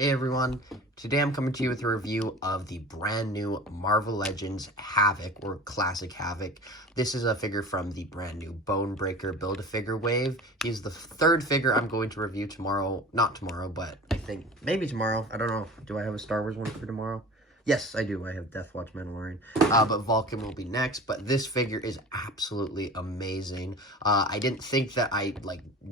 Hey everyone, today I'm coming to you with a review of the brand new Marvel Legends Havok, or Classic Havok. This is a figure from the brand new Bonebreaker Build-A-Figure wave. He's the third figure I'm going to review tomorrow. Not tomorrow, but I think maybe tomorrow. I don't know. Do I have a Star Wars one for tomorrow? Yes, I do. I have Death Watch Mandalorian. But Vulcan will be next. But this figure is absolutely amazing. I didn't think that I,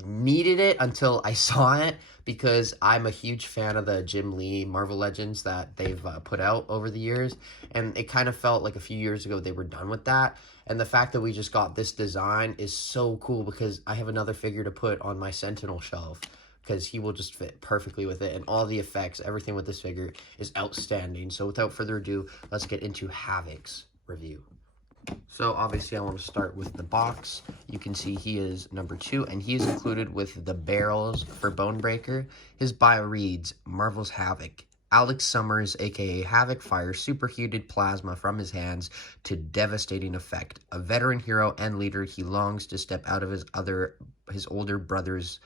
needed it until I saw it, because I'm a huge fan of the Jim Lee Marvel Legends that they've put out over the years. And it kind of felt like a few years ago they were done with that. And the fact that we just got this design is so cool, because I have another figure to put on my Sentinel shelf, because he will just fit perfectly with it, and all the effects, everything with this figure is outstanding. So without further ado, let's get into Havok's review. So obviously I want to start with the box. You can see he is number 2, and he is included with the barrels for Bonebreaker. His bio reads, Marvel's Havok. Alex Summers, aka Havok, fires superheated plasma from his hands to devastating effect. A veteran hero and leader, he longs to step out of his older brother's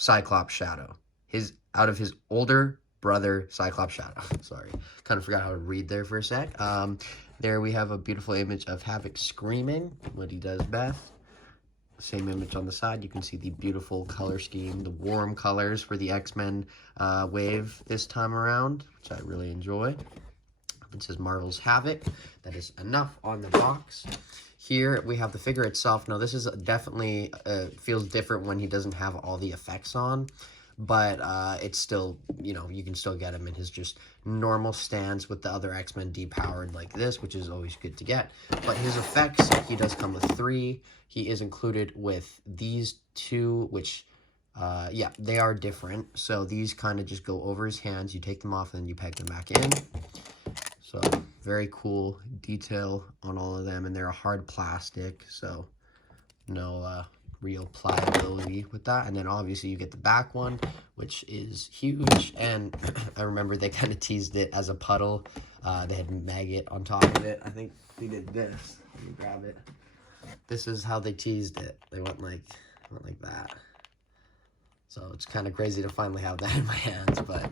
Cyclops shadow. Out of his older brother Cyclops shadow. Sorry, kind of forgot how to read there for a sec. There we have a beautiful image of Havok screaming, what he does best. Same image on the side. You can see the beautiful color scheme, the warm colors for the X-Men wave this time around, which I really enjoy. It says Marvel's Havok. That is enough on the box. Here we have the figure itself. Now this is definitely feels different when he doesn't have all the effects on, but it's still, you can still get him in his just normal stance with the other X-Men depowered like this, which is always good to get. But his effects, he does come with 3. He is included with these 2, which yeah, they are different. So these kind of just go over his hands. You take them off and then you peg them back in. So very cool detail on all of them, and they're a hard plastic, so no real pliability with that. And then obviously you get the back one, which is huge, and I remember they kind of teased it as a puddle. They had maggot on top of it. I think they did this. Let me grab it. This is how they teased it. They went like that. So it's kind of crazy to finally have that in my hands, but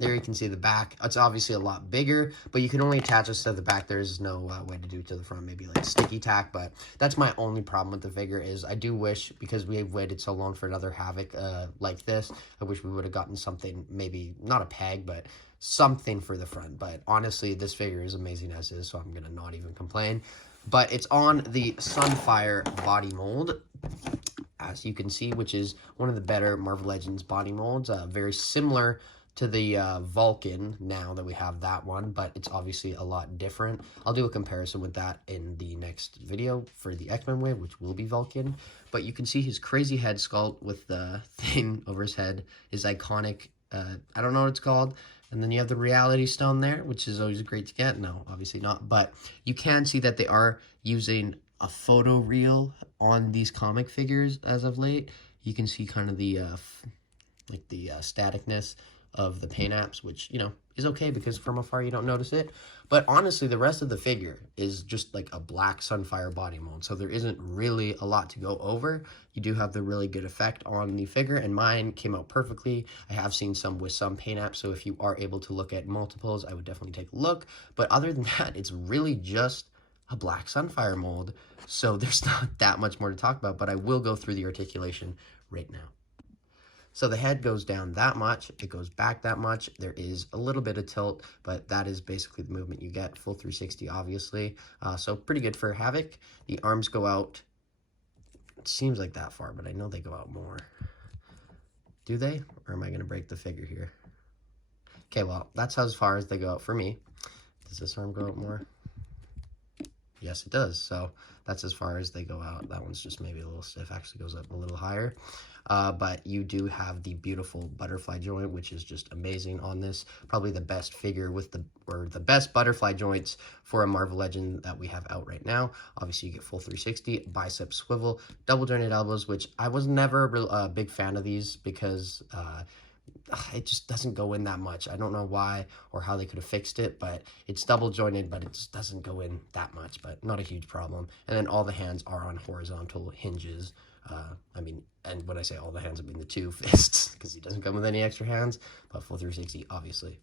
there you can see the back. It's obviously a lot bigger, but you can only attach this to the back. There's no way to do it to the front, maybe like sticky tack, but that's my only problem with the figure. Is I do wish, because we have waited so long for another Havok like this, I wish we would have gotten something, maybe not a peg, but something for the front. But honestly, this figure is amazing as is, so I'm going to not even complain. But it's on the Sunfire body mold, as you can see, which is one of the better Marvel Legends body molds. Very similar to the Vulcan, now that we have that one, but it's obviously a lot different. I'll do a comparison with that in the next video for the X-Men wave, which will be Vulcan. But you can see his crazy head sculpt with the thing over his head, his iconic, I don't know what it's called. And then you have the Reality Stone there, which is always great to get. No, obviously not. But you can see that they are using a photo reel on these comic figures as of late. You can see kind of the staticness of the paint apps, which, is okay, because from afar you don't notice it. But honestly, the rest of the figure is just like a black Sunfire body mold, so there isn't really a lot to go over. You do have the really good effect on the figure, and mine came out perfectly. I have seen some with some paint apps, so if you are able to look at multiples, I would definitely take a look. But other than that, it's really just a black Sunfire mold, so there's not that much more to talk about, but I will go through the articulation right now. So the head goes down that much, it goes back that much. There is a little bit of tilt, but that is basically the movement you get. Full 360, obviously. So pretty good for Havok. The arms go out, it seems like that far, but I know they go out more. Do they? Or am I going to break the figure here? Okay, well, that's as far as they go out for me. Does this arm go out more? Yes, it does. So that's as far as they go out. That one's just maybe a little stiff. Actually goes up a little higher. But you do have the beautiful butterfly joint, which is just amazing on this. Probably the best figure with the best butterfly joints for a Marvel Legend that we have out right now. Obviously, you get full 360, bicep swivel, double jointed elbows, which I was never a big fan of these, because it just doesn't go in that much. I don't know why or how they could have fixed it, but it's double jointed, but it just doesn't go in that much, but not a huge problem. And then all the hands are on horizontal hinges, I mean, and when I say all the hands, I mean the 2 fists, because he doesn't come with any extra hands, but full 360, obviously.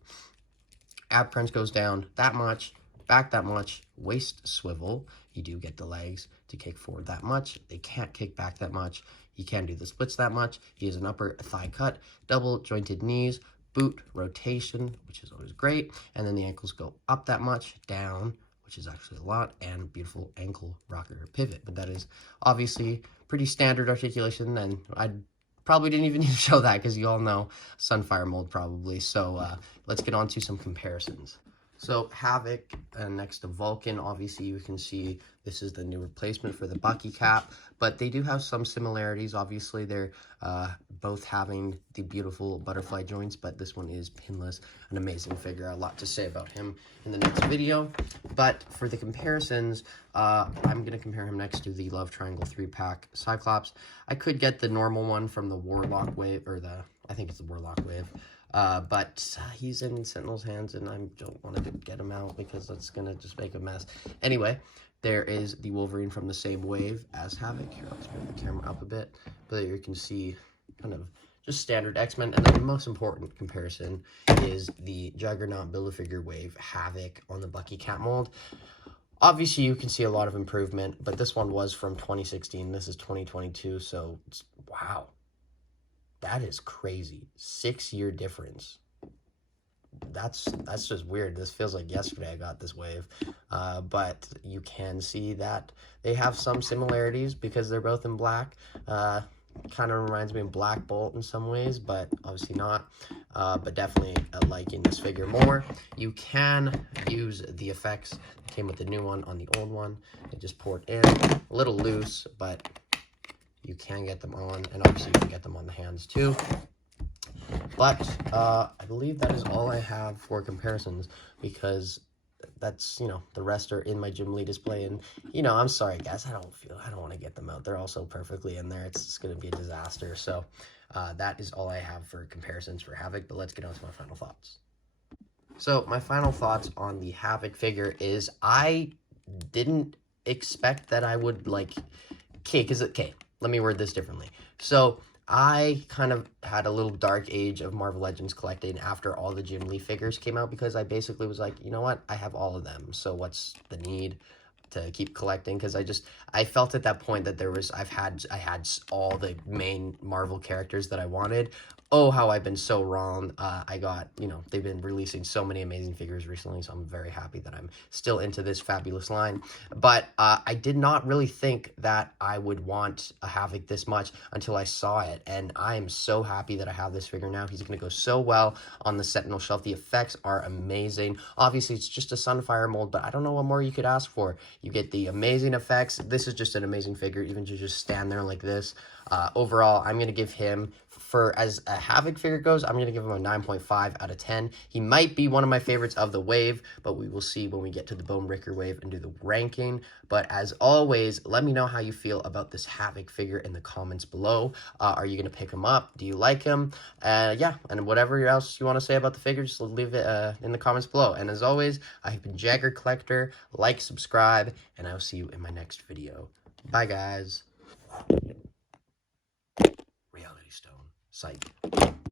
Ab crunch goes down that much, back that much, waist swivel. You do get the legs to kick forward that much. They can't kick back that much. He can do the splits that much. He has an upper thigh cut, double jointed knees, boot rotation, which is always great. And then the ankles go up that much, down, which is actually a lot, and beautiful ankle rocker pivot. But that is obviously pretty standard articulation, and I probably didn't even need to show that because you all know Sunfire mold probably. So let's get on to some comparisons. So Havok next to Vulcan, obviously you can see this is the new replacement for the Bucky cap, but they do have some similarities. Obviously they're both having the beautiful butterfly joints, but this one is pinless. An amazing figure. A lot to say about him in the next video. But for the comparisons, I'm going to compare him next to the Love Triangle 3-pack Cyclops. I could get the normal one from the Warlock wave, or I think it's the Warlock wave. But he's in Sentinel's hands, and I don't want to get him out because that's going to just make a mess. Anyway, there is the Wolverine from the same wave as Havok. Here, let's bring the camera up a bit. But you can see kind of just standard X-Men. And then the most important comparison is the Juggernaut Build-A-Figure wave Havok on the Bucky Cat mold. Obviously, you can see a lot of improvement, but this one was from 2016. This is 2022, so wow. That is crazy. 6-year difference. That's just weird. This feels like yesterday I got this wave. But you can see that they have some similarities because they're both in black. Kind of reminds me of Black Bolt in some ways, but obviously not. But definitely liking this figure more. You can use the effects that came with the new one on the old one. They just poured in. A little loose, but you can get them on, and obviously you can get them on the hands too. But I believe that is all I have for comparisons, because that's, the rest are in my Jim Lee display, and I'm sorry guys, I don't want to get them out. They're all so perfectly in there. It's just going to be a disaster. So that is all I have for comparisons for Havok, but let's get on to my final thoughts. So my final thoughts on the Havok figure is I didn't expect that I would okay, let me word this differently. So I kind of had a little dark age of Marvel Legends collecting after all the Jim Lee figures came out, because I basically was like, you know what, I have all of them, so what's the need to keep collecting? Because I felt at that point that I had all the main Marvel characters that I wanted. Oh, how I've been so wrong. I got, they've been releasing so many amazing figures recently, so I'm very happy that I'm still into this fabulous line. But I did not really think that I would want a Havok this much until I saw it, and I am so happy that I have this figure now. He's going to go so well on the Sentinel shelf. The effects are amazing. Obviously, it's just a Sunfire mold, but I don't know what more you could ask for. You get the amazing effects. This is just an amazing figure, even to just stand there like this. Overall, I'm going to give him, as a Havok figure goes, I'm going to give him a 9.5 out of 10. He might be one of my favorites of the wave, but we will see when we get to the Bonebreaker wave and do the ranking. But as always, let me know how you feel about this Havok figure in the comments below. Are you going to pick him up? Do you like him? Yeah, and whatever else you want to say about the figure, just leave it in the comments below. And as always, I have been Jagger Collector. Like, subscribe, and I will see you in my next video. Bye, guys. Reality Stone. Psych.